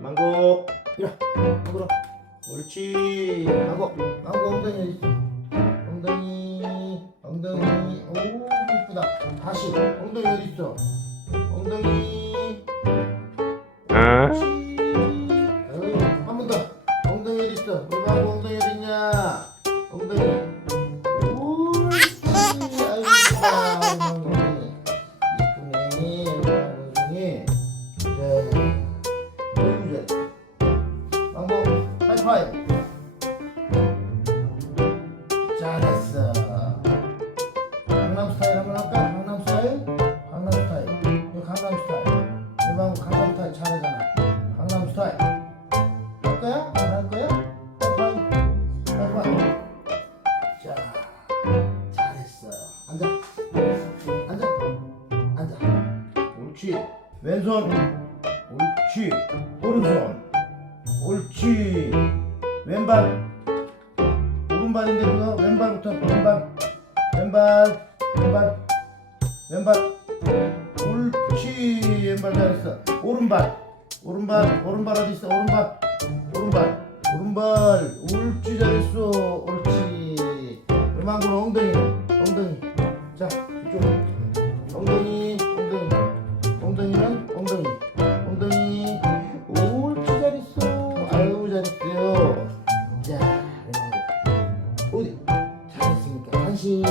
망고. 이리 망고라 옳지. 망고. 망고 엉덩이. 엉덩이. 엉덩이. 오 이쁘다. 다시. 엉덩이 어디 있어? 엉덩이. 옳지. 한번 더. 엉덩이 어디 있어? 우리 망고 엉덩이 어디 있냐? 엉덩이. 옳지. 아이고 이쁘다 엉덩이 이쁘네. 엉덩이 자 하이파이브 잘했어. 강남 스타일 한번 할까? 강남 스타일? 강남 스타일. 이거 강남 스타일. 이 망고 강남 스타일 잘하잖아. 강남 스타일. 할 거야? 안 할 거야? 하이파이브 하이파이브 자 잘했어. 앉아. 앉아. 앉아. 옳지. 왼손. 옳지. 오른손. 옳지 왼발. 오른발인데 그거 왼발부터 왼발. 왼발 왼발 왼발. 옳지. 왼발 잘했어. 오른발. 오른발 오른발 어디 있어? 오른발. 오른발. 오른발. 옳지 잘했어. 옳지. 왼만큼 엉덩이. 엉덩이. 자 이쪽. 엉덩이 엉덩이. 엉덩이는 엉덩이. 엉덩이. 옳지 잘했어. 아유 잘했어요. 네. 어디? 잘했으니까 한시